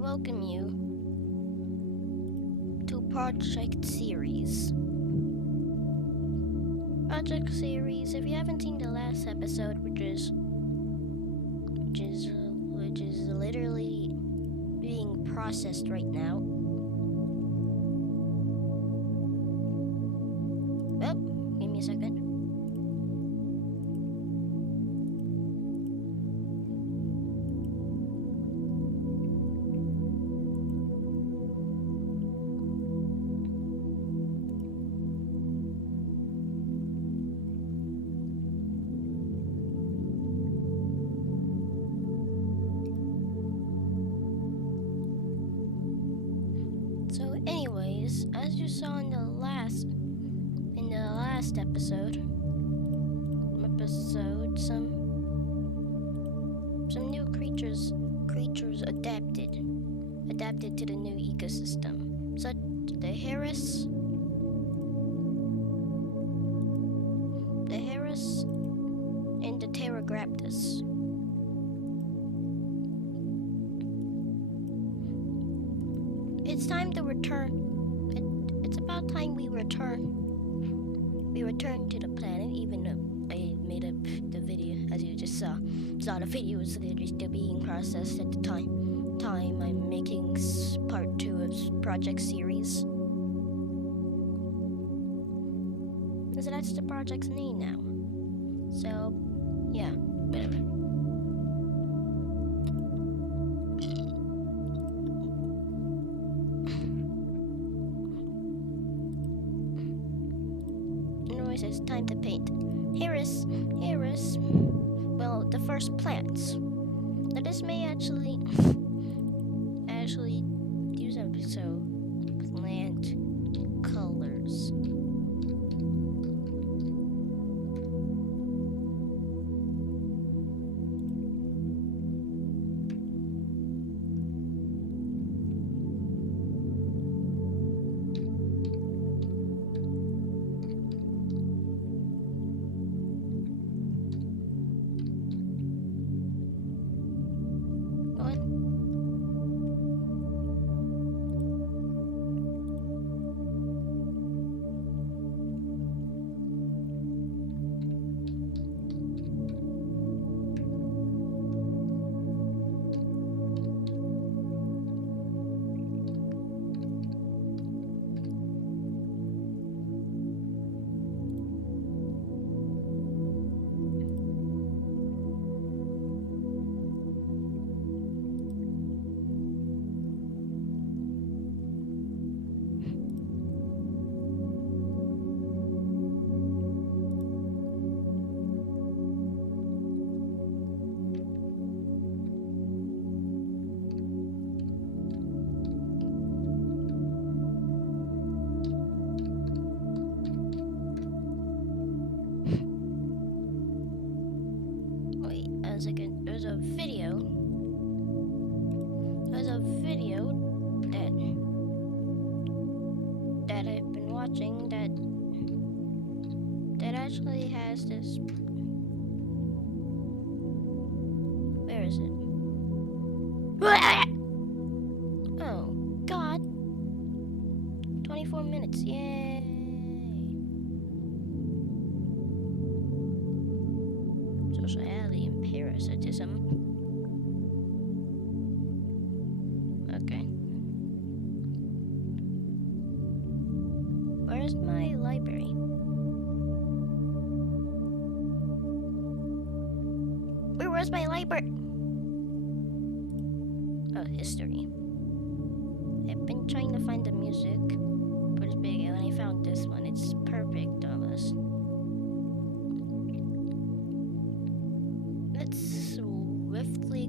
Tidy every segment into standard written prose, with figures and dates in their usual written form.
welcome you to Project Series. Project Series, if you haven't seen the last episode, which is literally being processed right now. Oh, give me a second. So anyways, as you saw in the last episode, some new creatures adapted to the new ecosystem, such the seireis, and the pelagic. It's time to return. It's about time we return. We return to the planet, even though I made up the video, as you just saw. The video was literally still being processed at the time I'm making part 2 of Project Series. So that's the project's name now. So, yeah, whatever. It's time to paint. Seireis. Well, the first plants. Now this may actually do something. So, plant colors. There's a video that I've been watching that actually has this. Where is it? Oh God! 24 minutes, yay! Sociality and parasitism. Okay. Where's my library? Where's my library? Oh, history. I've been trying to find the music for this video, and I found this one. It's perfect, almost. Let's swiftly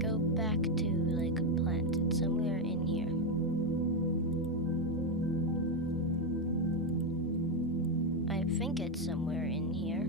go back to like a plant. It's somewhere in here. I think it's somewhere in here.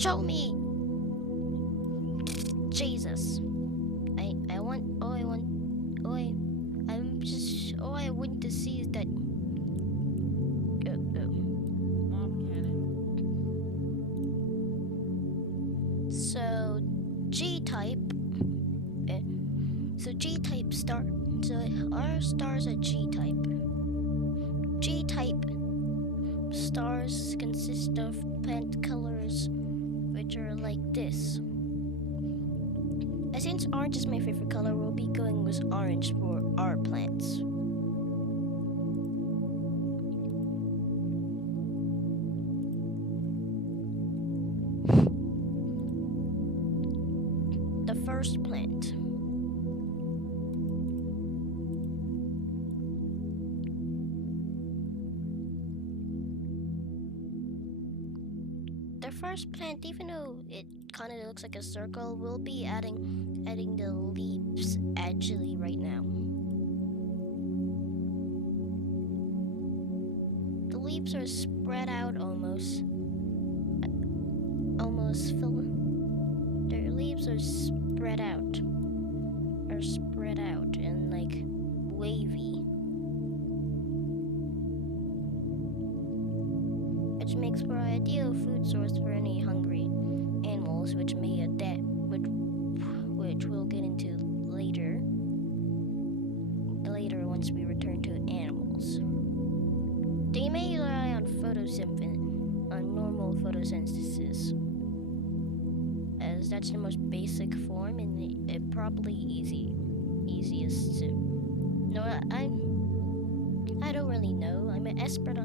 Show me. Jesus. I want. All I want. All I. I'm just. All I want to see is that. So G-type. So G-type star. So our stars are G-type. G-type stars consist of plant colors, which are like this. And since orange is my favorite color, we'll be going with orange for our plants. The first plant. The first plant, even though it kind of looks like a circle, we'll be adding the leaves actually right now. The leaves are spread out almost their leaves are spread out and like wavy, which makes for an ideal food source for any hungry animals, which may adapt, which we'll get into later once we return to animals. They may rely on normal photosynthesis, as that's the most basic form and it probably easiest to. No, I don't really know. I'm an expert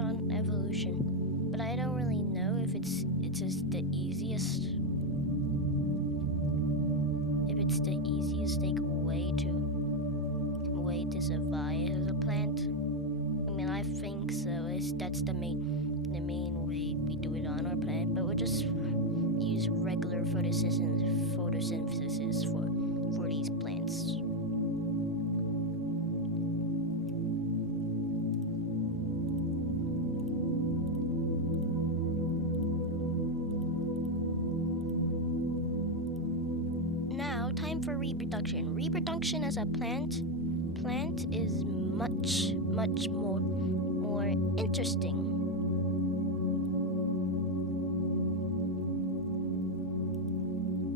on evolution, but I don't really know if it's just the easiest. If it's the easiest like way to survive as a plant. I mean, I think so. That's the main way we do it on our plant, but we'll just use regular photosynthesis for these plants. Now, time for reproduction. Reproduction as a plant is much more interesting.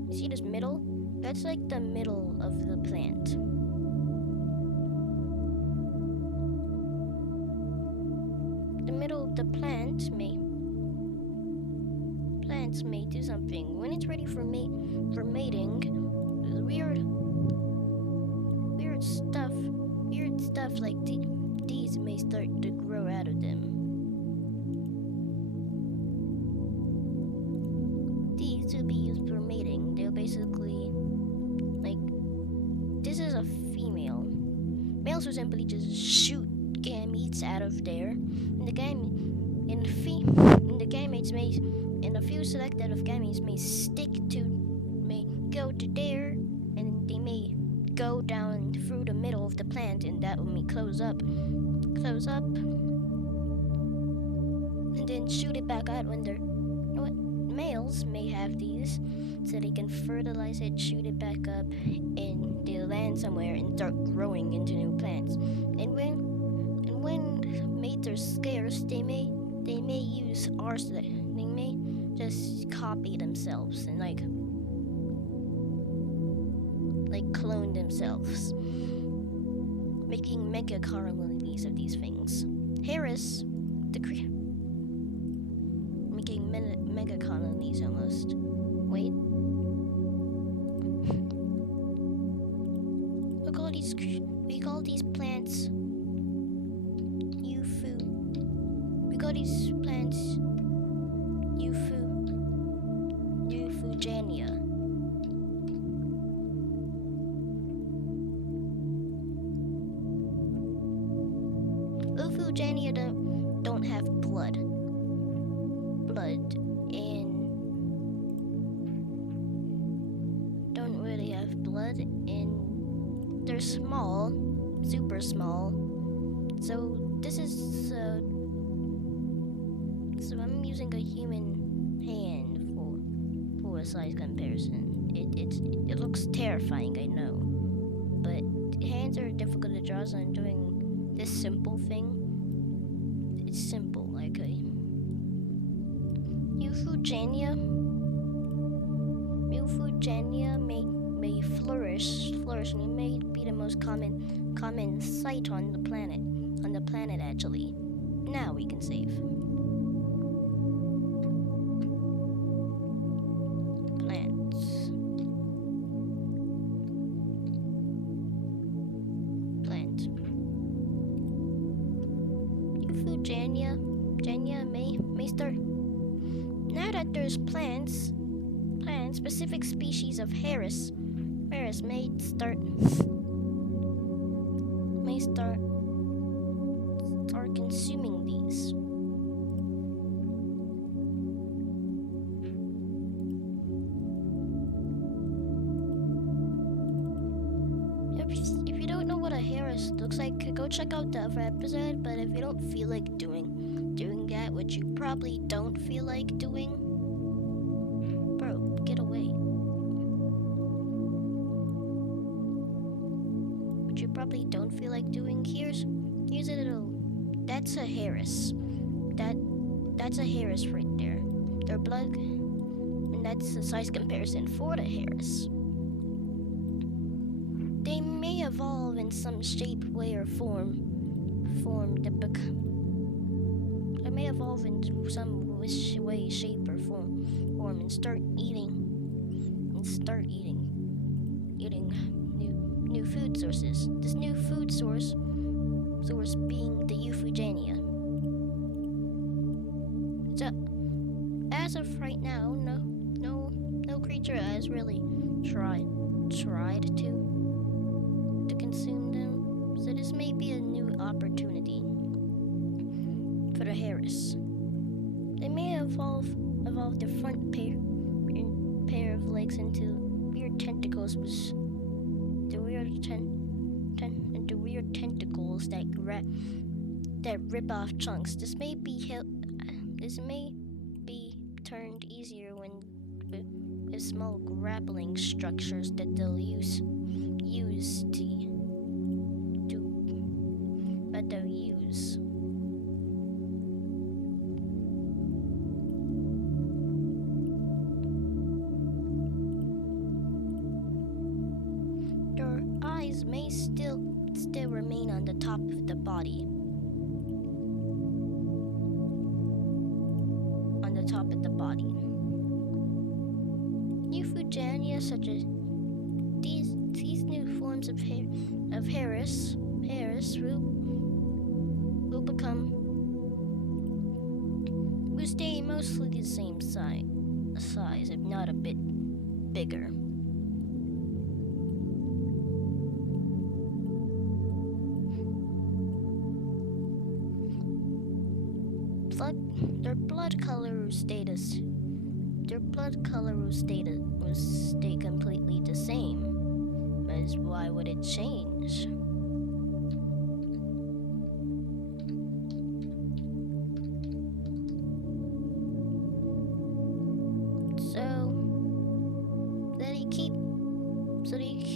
You see this middle? That's like the middle of the plant. The middle of the plants may do something. When it's ready for mating, weird stuff like these may start to grow out of them. These will be used for mating. They'll basically, like, this is a female. Males will simply just shoot gametes out of there, and the gametes and a few selected of gametes may go to there, and they may go down through the middle of the plant, and that will may close up, and then shoot it back out when they're. You know what? Males may have these, so they can fertilize it, shoot it back up, and they'll land somewhere and start growing into new plants. And when mates are scarce, they may use ours. They may just copy themselves and like clone themselves, making mega colonies of these things. Harris, making mega colonies almost. Wait. We call these plants Eufu. We call these plants Eufugenia. Eufugenia don't have blood, and don't really have blood, and they're small, super small. So this is so I'm using a human hand a size comparison. It looks terrifying, I know, but hands are difficult to draw, so I'm doing this simple thing. It's simple, okay. Euphugenia may flourish, and it may be the most common sight on the planet. Actually. Now we can save. Plants. Plant. Euphugenia may start. Now that there's plants, specific species of seireis may start consuming these. If you don't know what a seireis looks like, go check out the other episode. But if you don't feel like doing that, which you probably don't feel like doing, bro, get away. Which you probably don't feel like doing. Here's a little. That's a seireis. That's a seireis right there. Their blood, and that's the size comparison for the seireis. They may evolve in some shape, way, or form. They may evolve in some way, shape, or form, and start eating new food sources. This new food source being the euphugenia. So, as of right now, no creature has really tried to consume them. So this may be a new opportunity for the seireis. They may evolve their front pair of legs into weird tentacles, into weird tentacles that rip off chunks. This may be turned easier with small grappling structures that they'll use. Their eyes may still remain on the top of the body. Euphugenia, such as these new forms of seireis will stay mostly the same size, if not a bit bigger. Their blood color will stay completely the same. As why would it change?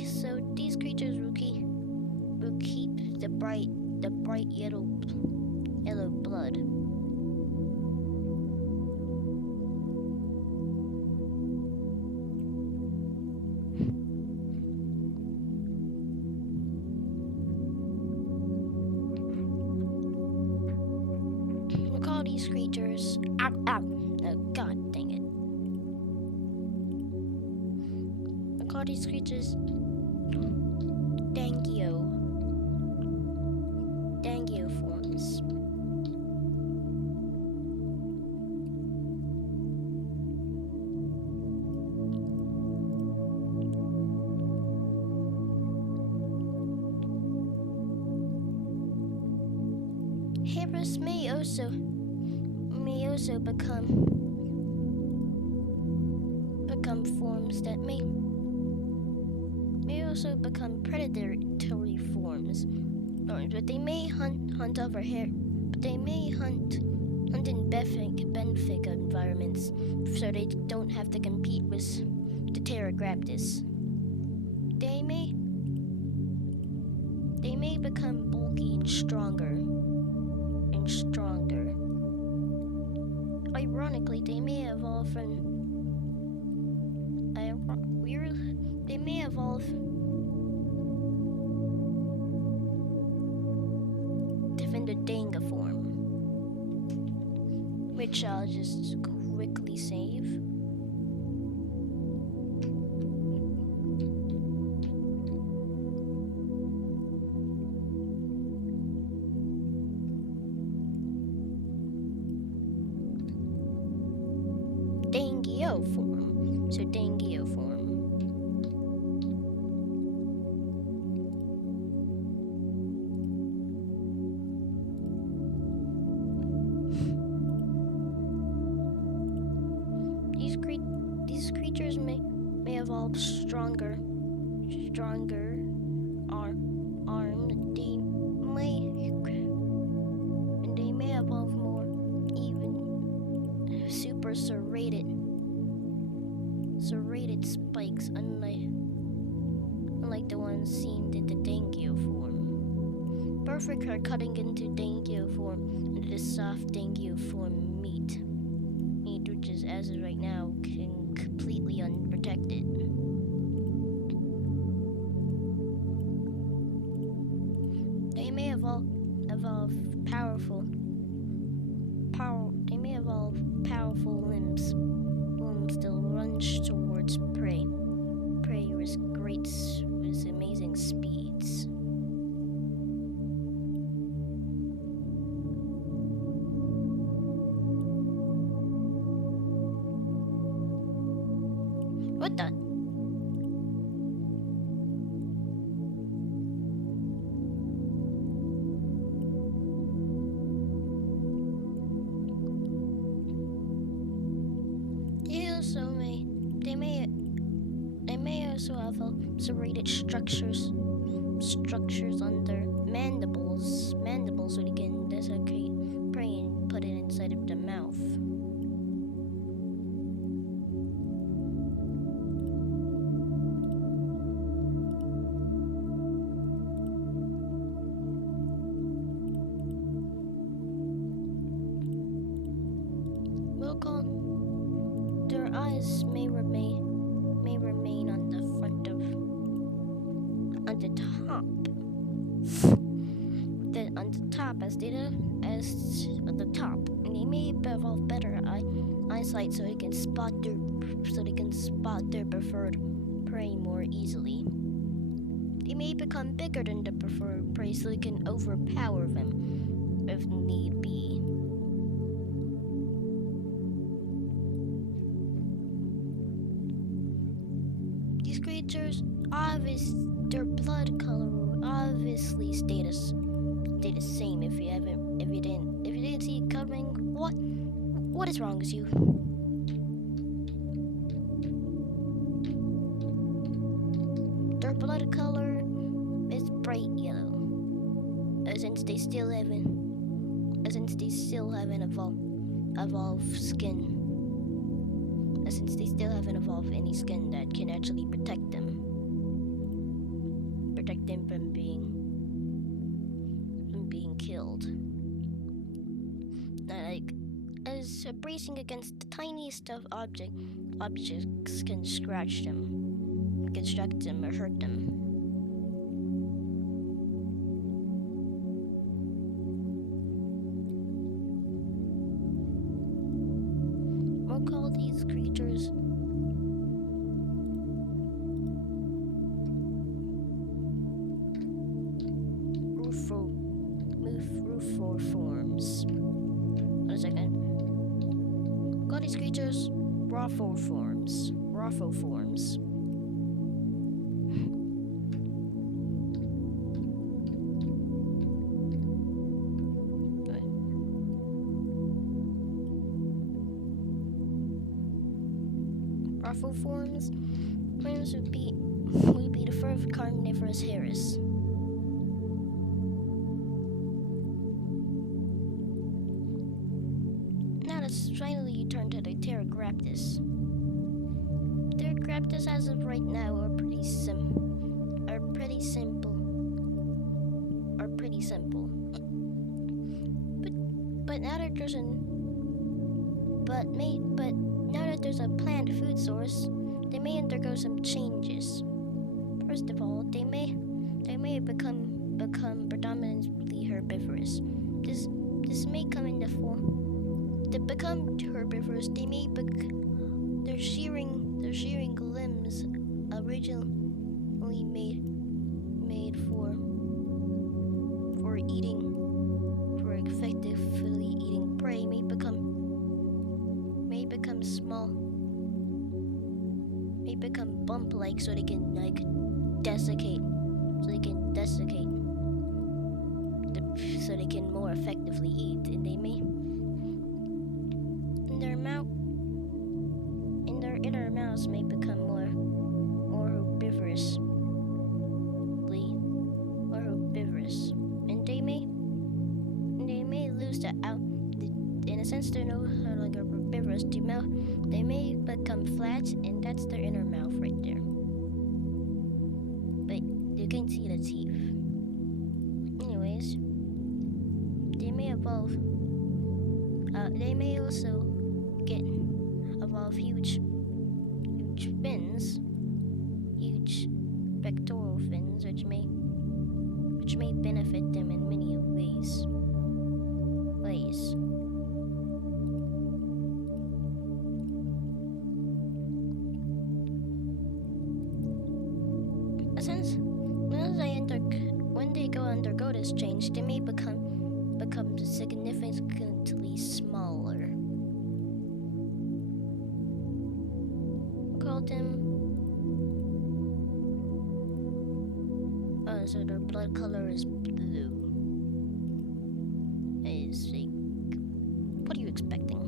So these creatures will keep the bright yellow blood. These creatures. Ow! Oh, God dang it. I call these creatures Dangio forms. Seireis may also become forms that may also become predatory forms. But they may hunt and in benefit environments, so they don't have to compete with the pterograptis. They may become bulky and stronger. Ironically, they may evolve from. They may evolve in the Danga form, which I'll just quickly save. Dangio form. So Dangio form. These creatures may evolve stronger arm. They may evolve more even super serrated spikes, unlike the ones seen in the Dangio form. Perfect for cutting into Dangio form into the soft Dangio form meat, which is as of right now completely unprotected. They may evolve powerful limbs still runs towards prey with amazing speeds. What the? They may also have serrated structures on their mandibles, so they can desiccate prey and put it inside of the mouth. Their eyes may remain on the top. On the top, as at the top, and they may evolve better eyesight, so they can spot their preferred prey more easily. They may become bigger than the preferred prey, so they can overpower them if need be. These creatures, their blood color will obviously stay the same if you didn't see it coming. What is wrong with you? Their blood color is bright yellow, since they still haven't evolved skin. Since they still haven't evolved any skin that can actually protect them from being killed. As bracing against the tiniest of objects can scratch them, or hurt them. We'll call these creatures Rufo forms. One second. We'll call these creatures Rufo forms. Rufo forms would be the first carnivorous seireis. return to the pterographus. Pterographus, as of right now, are pretty simple. But now that there's a plant food source, they may undergo some changes. First of all, they may become predominantly herbivorous. This may come in the form. To become herbivorous, they may their shearing limbs originally made for effectively eating prey may become small, may become bump-like, so they can desiccate, so they can more effectively eat, and they may in their inner mouths may become more herbivorous, and they may lose the out. In a sense, they're no longer herbivorous. They may become flat, and that's their inner mouth right there. But you can see the teeth. Anyways, they may evolve. They may also evolve huge fins, huge pectoral fins, which may benefit them in many ways. Since when they undergo this change, they may become significantly smaller. Call them. So their blood color is blue. What are you expecting?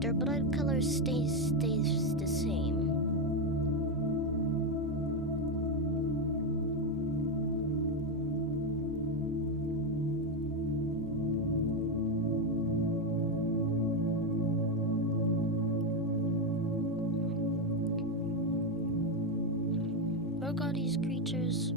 Their blood color stays the same. Look at these creatures.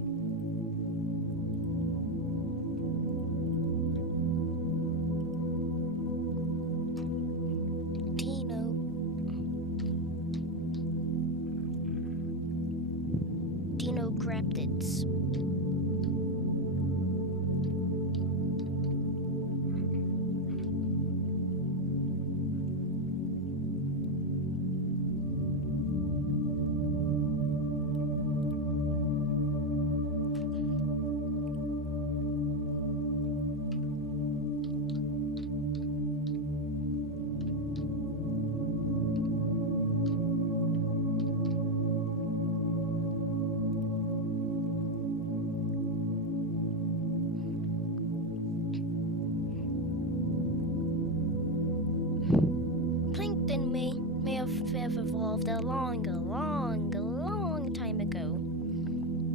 Dinograptids. Plankton may have evolved a long time ago.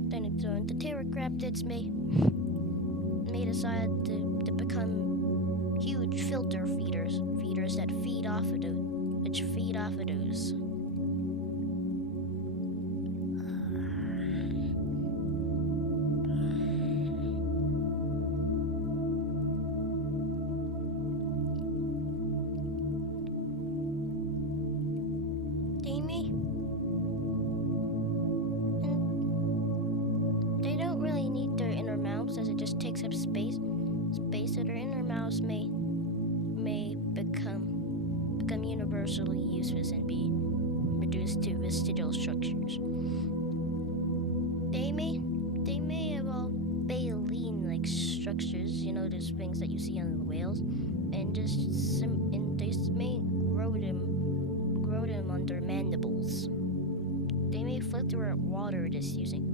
Then the pterographtids may decide to become huge filter feeders that feed off of those. They don't really need their inner mouths, as it just takes up space. So their inner mouths may become universally useless and be reduced to vestigial structures. They may evolve baleen-like structures, those things that you see on the whales, and they may grow them on their mandibles. They may filter out water just using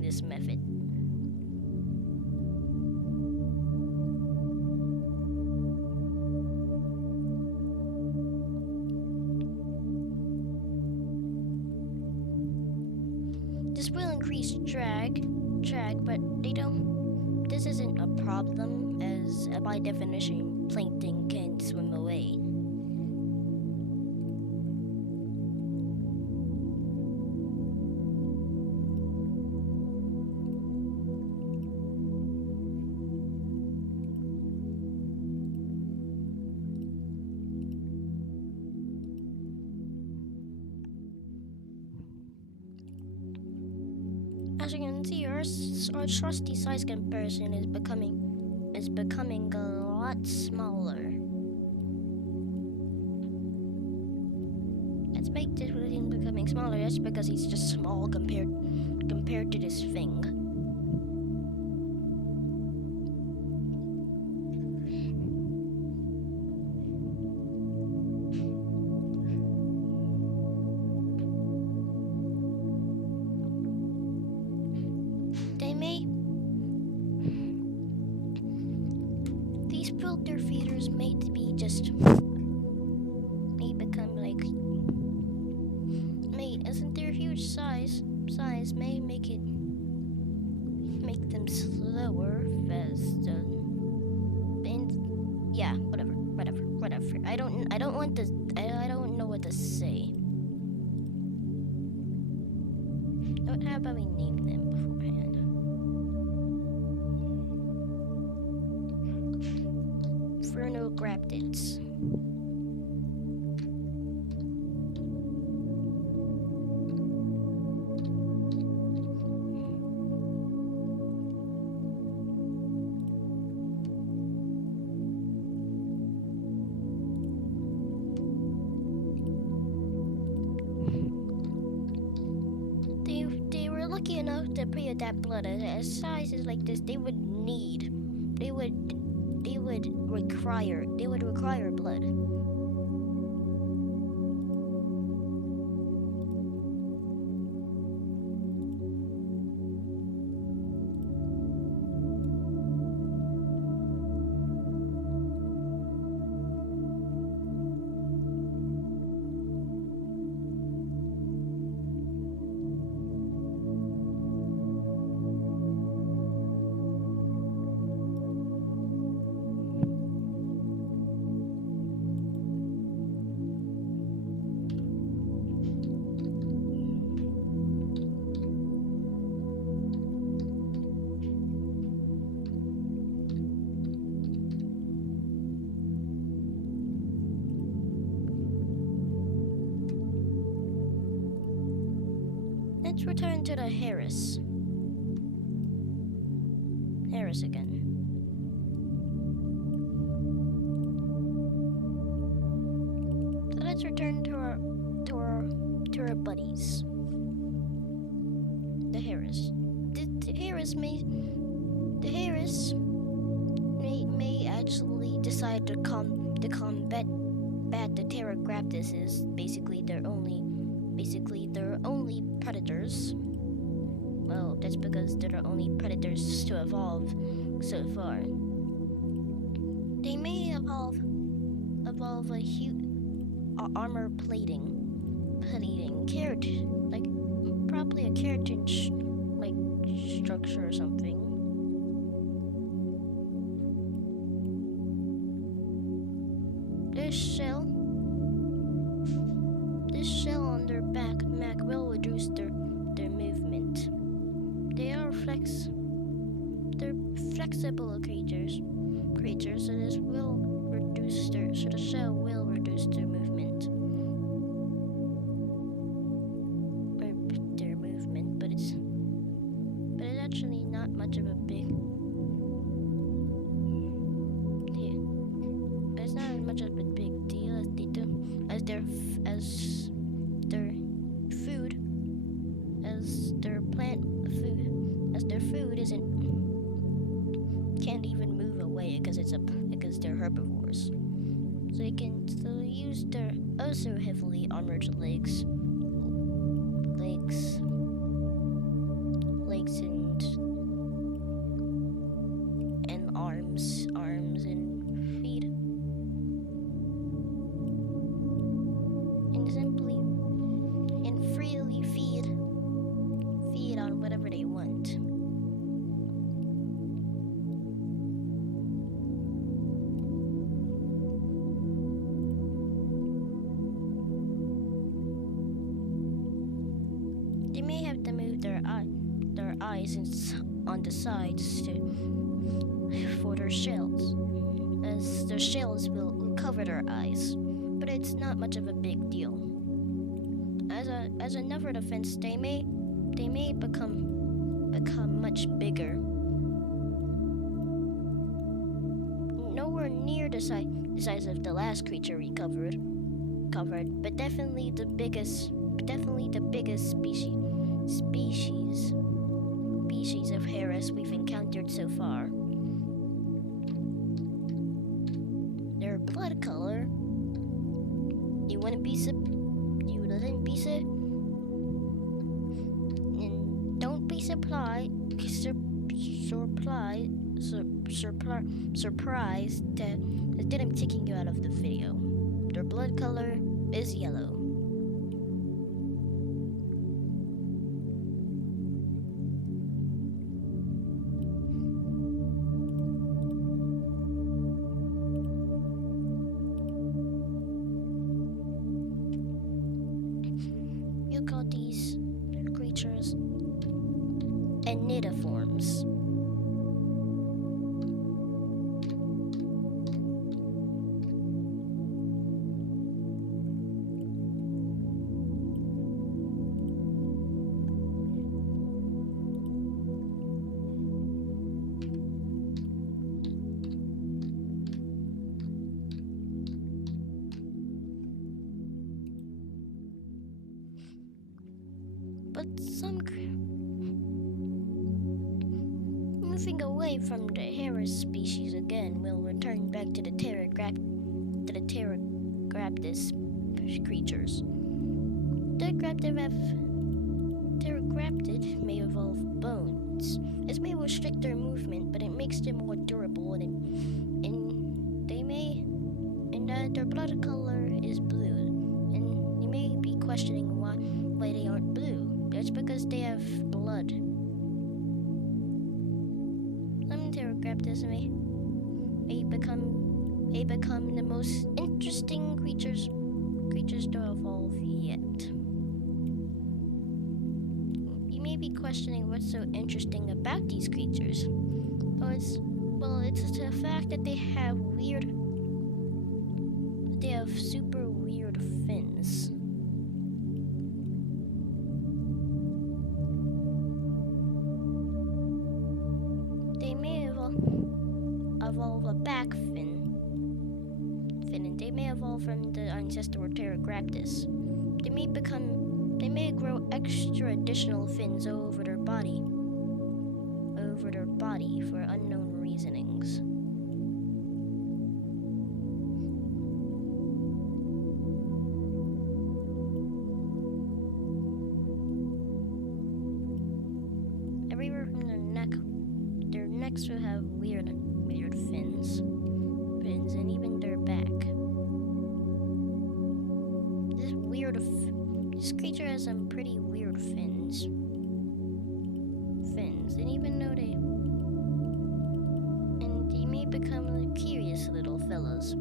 this method. bodies drag, but they don't. This isn't a problem, as by definition, plankton can swim away. As you can see, our trusty size comparison is becoming a lot smaller. Let's make this thing becoming smaller. That's because he's just small compared to this thing. These filter feeders may be just may become like isn't their huge size may make them slower, faster, and yeah, whatever. I don't know what to say. How about we name them beforehand? Fernograptids. They were lucky enough to pre-adapt blood at sizes like this. They would require blood. Let's return to the seireis. Seireis again. So let's return to our buddies. The seireis. The seireis may actually decide to combat the pterograptis. Basically their only predators. Well, that's because they're the only predators to evolve so far. They may evolve a huge armor plating keratin, like probably a keratin structure or something. This shell on their back will reduce their movement. They're flexible creatures, so the shell will reduce their movement. Or their movement, but it's actually not much of a big deal. It's not much of a big deal as their food can't even move away because they're herbivores. So they can still use their also heavily armored legs and arms and feet, and freely feed on whatever they presence on the sides for their shells, as their shells will cover their eyes. But it's not much of a big deal. As another defense, they may become much bigger. Nowhere near the size of the last creature we covered, but definitely the biggest species of seireis we've encountered so far. Their blood color, you wouldn't be and don't be surprised that I'm taking you out of the video. Their blood color is yellow. You call these creatures enidiforms. But moving away from the seireis species again, we'll return back to the pterograptis creatures. Pterograptid may evolve bones. This may restrict their movement, but it makes them more durable, and their blood color is blue. And you may be questioning why they aren't blue. It's because they have blood. Some pterograptis may become the most interesting creatures to evolve yet. You may be questioning what's so interesting about these creatures. It's the fact that they have super weird fins. They may evolve a back fin, and they may evolve from the ancestor pterograptis. They may grow extra additional fins over their body for unknown reasonings. Everywhere from their necks will have weird fins, and even their back. This creature has some pretty weird fins, and even though they may become curious little fellas.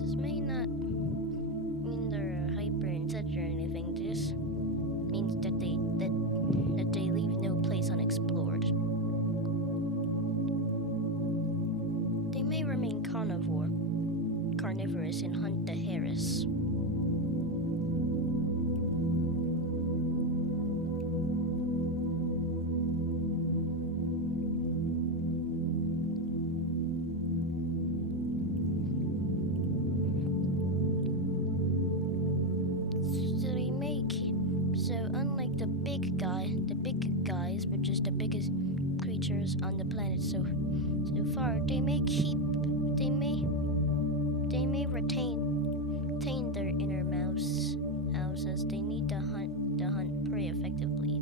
This may not mean they're hyper and such or anything. It just means that they leave no place unexplored. They may remain carnivorous and hunt the seireis. So unlike the big guys, which is the biggest creatures on the planet so far, they may retain their inner mouths as they need to hunt prey effectively.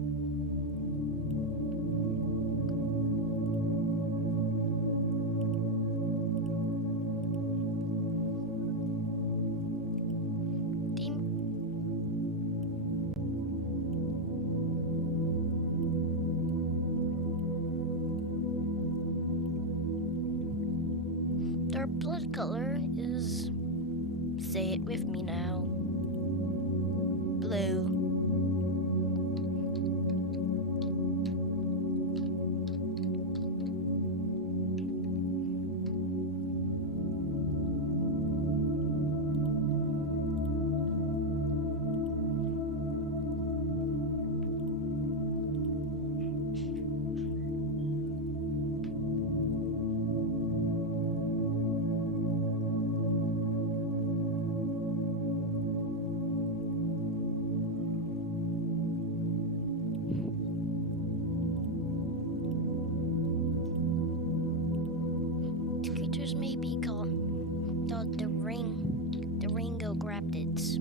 Their blood color is, say it with me now, blue. creatures may be called the ringo graptids.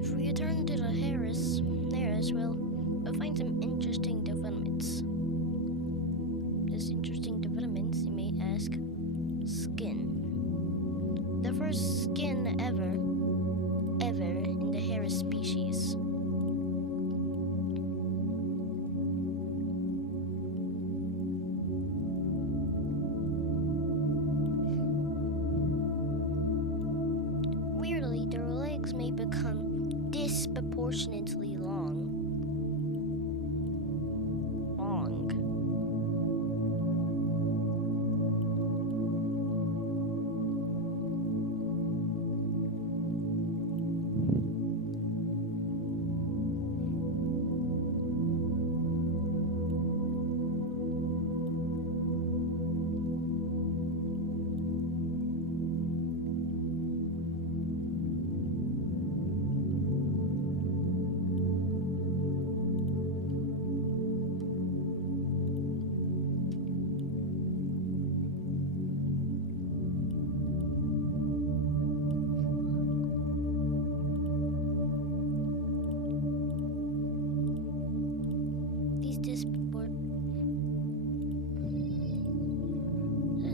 If we return to the seireis, we'll find some interesting developments. These interesting developments, you may ask, skin. The first skin ever in the seireis species. Weirdly, their legs may become disproportionately long.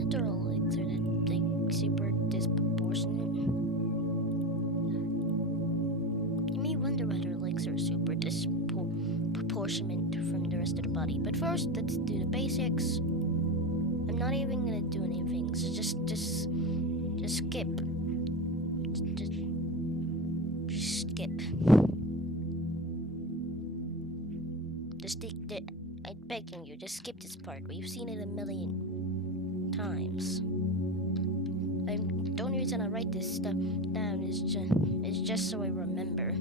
Their legs are like super disproportionate. You may wonder why their legs are super disproportionate from the rest of the body. But first, let's do the basics. I'm not even gonna do anything, so just skip. Just skip. I'm begging you, just skip this part. We've seen it a million times. The only reason I write this stuff down is just so I remember.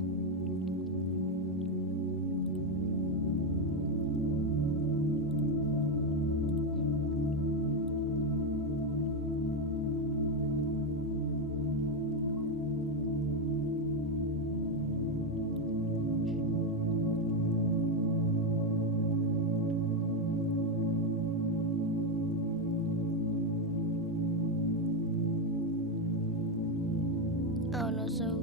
Oh no, so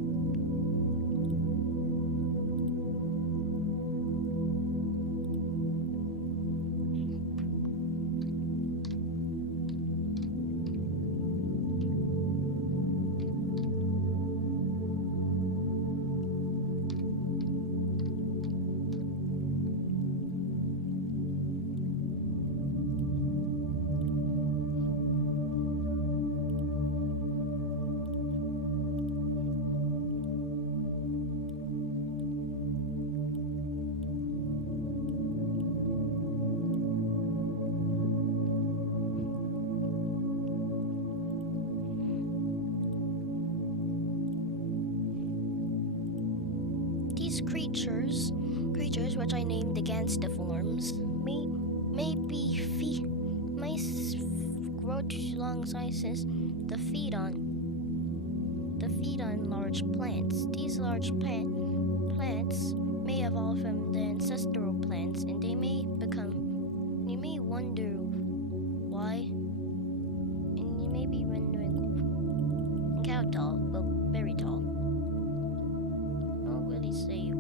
these creatures which I named the Ganstiforms, may grow to long sizes to feed on large plants. These large plants may evolve from the ancestral plants, and you may wonder why, and you may be wondering how tall, well, very tall. I'll really say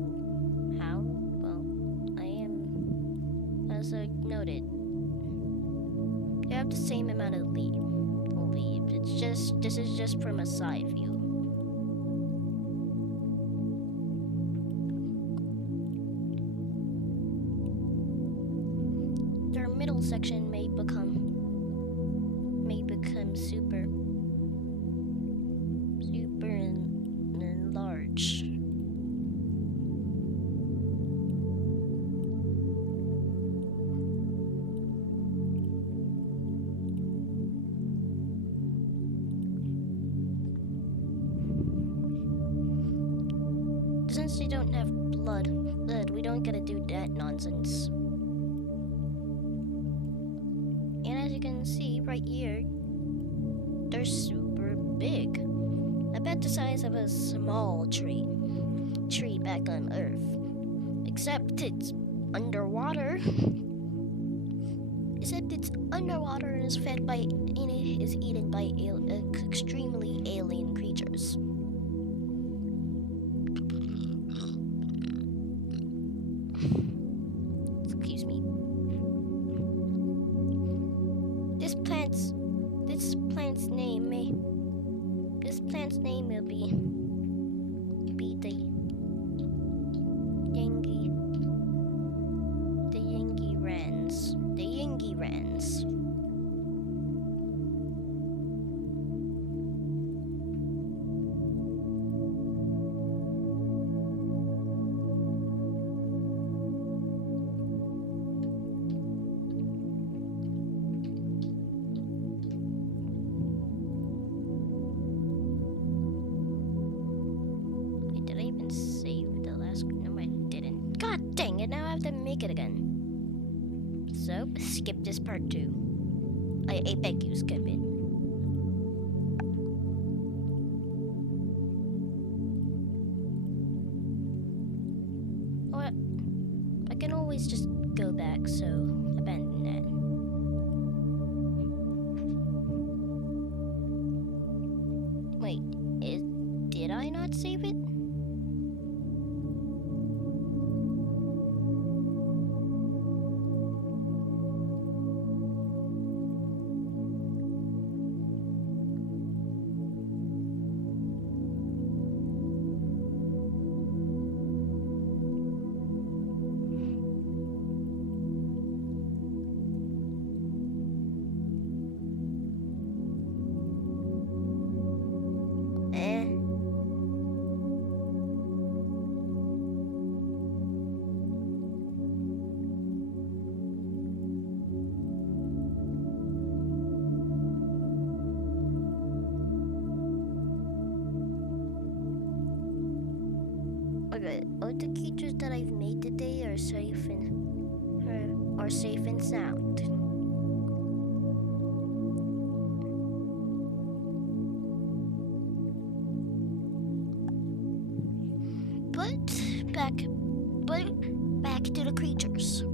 how. Well, I am, as I noted, they have the same amount of leaves. This is just from a side view. Their middle section may become super large. since they don't have blood, we don't gotta do that nonsense. And as you can see right here, they're super big. About the size of a small tree back on Earth. Except it's underwater. Except it's underwater and is fed by and is eaten by extremely alien creatures. Excuse me. This plant's name will be the Yingi Rans. Did I even save the last? No, I didn't. God dang it! Now I have to make it again. So skip this part too. I beg you, skip it. Or I can always just go back, so abandon that. Wait, did I not save it? Okay, all the creatures that I've made today are safe and sound. But back to the creatures.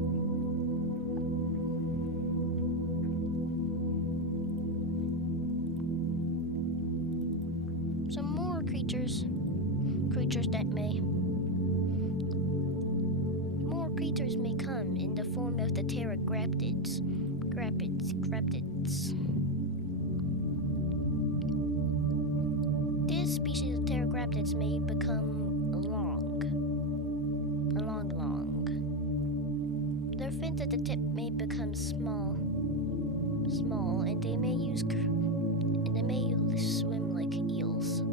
Some more creatures may come in the form of the pterograptids. This species of pterograptids may become long. Their fins at the tip may become small, and they may swim like eels.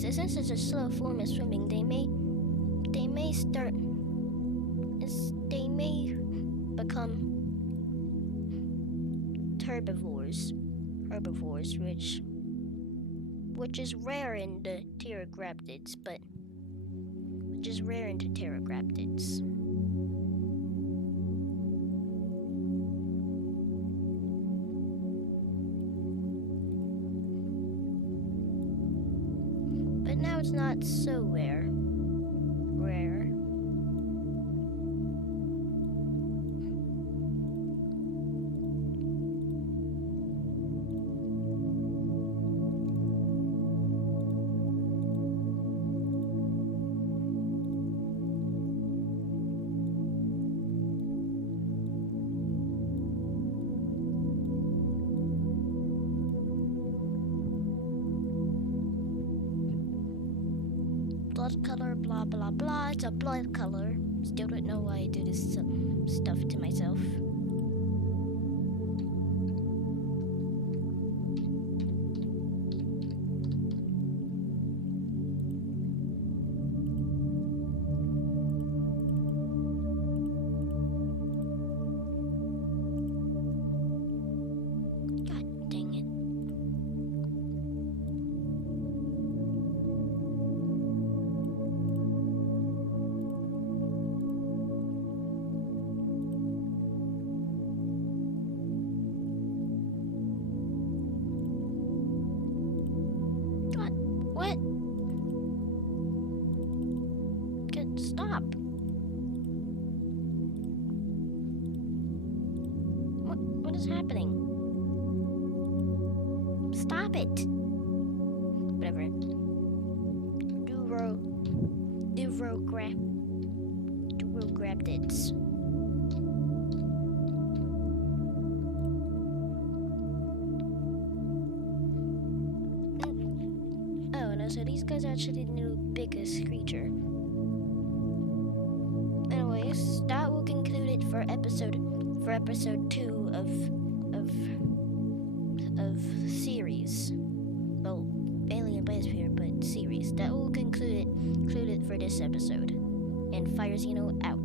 Since it's a slow form of swimming, they may become herbivores, which is rare in the pterograptids, But now it's not so rare. Blood color, blah blah blah. It's a blood color. Still don't know why I do this stuff to myself. God dang it. stop it. Whatever. Duro grabbed it. Oh no, so these guys are actually the new biggest creature. Anyways, that will conclude it for episode 2 of series. Well, Alien Biosphere, but series. That will conclude it for this episode. And Fire Zeno out.